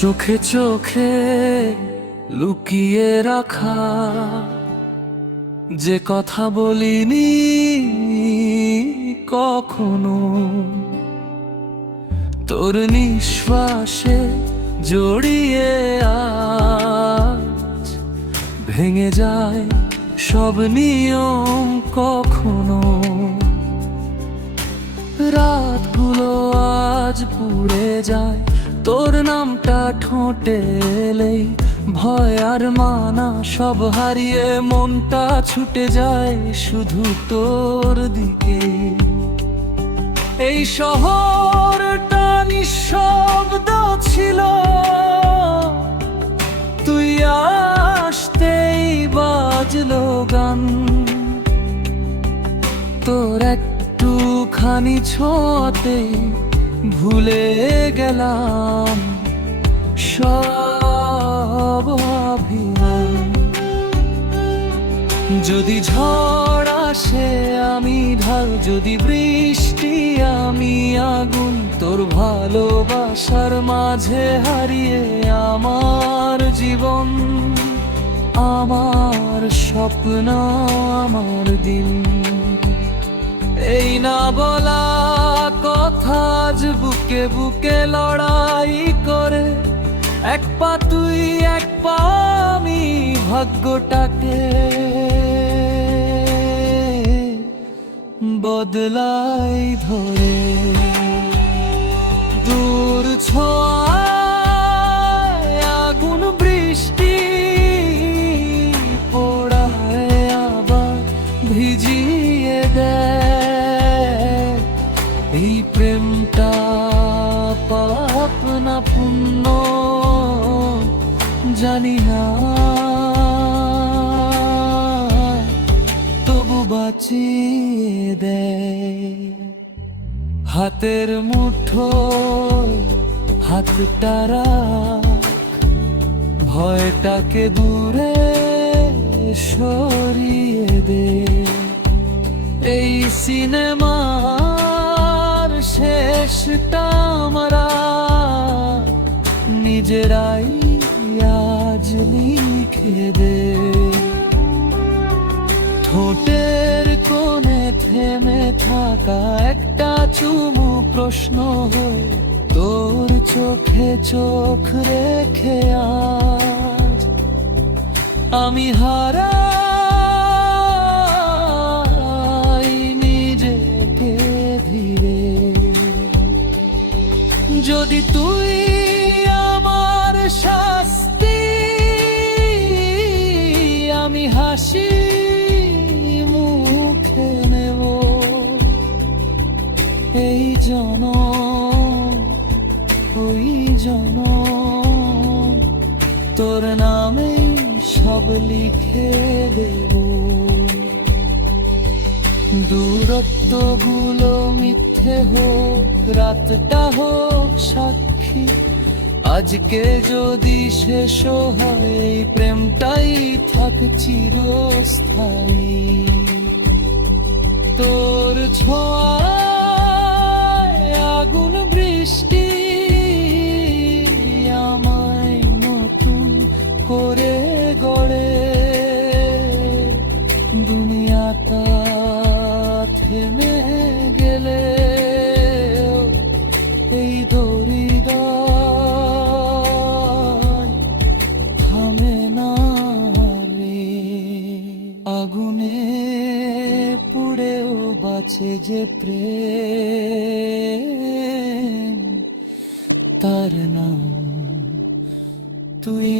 চোখে চোখে লুকিয়ে রাখা যে কথা বলিনি কখনো, তোর নিঃশ্বাসে জড়িয়ে আজ ভেঙে যায় সব নিয়ম কখনো। রাতগুলো আজ পুড়ে যায় তোর নামটা ঠোঁটে এলেই, ভয় আর মানা সব হারিয়ে মনটা ছুটে যায় শুধু তোর দিকে। এই শহরটা নিঃশব্দ ছিল, তুই আসতেই বাজলো গান। তোর একটুখানি ছোঁয়াতে ভুলে গেলাম সব অভিমান। যদি ঝড় আসে আমি ঢাল, যদি বৃষ্টি আমি আগুন, তোর ভালোবাসার মাঝে হারিয়ে আমার জীবন, আমার স্বপ্ন, আমার দিন। এই না বলা কথা আজ বুকে বুকে লড়াই করে, এক পা তুই এক পা আমি ভাগ্যটাকে বদলাই ধরে। দূর ছোঁয়ায় আগুন বৃষ্টি পোড়ায় আবার ভিজিয়ে দেয়। এই প্রেমটা পাপ না পুণ্য জানি না, তবু বাঁচিয়ে দেয়। হাতের মুঠোয় হাতটা রাখ, ভয়টাকে দূরে সরিয়ে দে। এই সিনেমার শেষটা আমরা নিজেরাই আজ লিখে দে। ঠোঁটের কোণে থেমে থাকা একটা চুমু প্রশ্ন হয়ে তোর চোখে চোখ রেখে আজ আমি হারাই নিজেকে ধীরে। যদি তুই আমার শাস্তি, আমি হাসি মুখে নেব। এই জনম ওই জনম তোর নামে সব লিখে দেব। দূরত্বগুলো মিথ্যে হোক, রাতটা হোক সাক্ষী, আজকে যদি শেষ হয় এই প্রেমটাই থাক চিরস্থায়ী। তোর ছোঁয়ায় আগুন বৃষ্টি আমায় নতুন করে গড়ে। দুনিয়াটা থেমে গেলে এই দড়িদায় থামে না রে। আগুনে পুড়েও বাঁচে যে প্রেম, তার নাম তুই।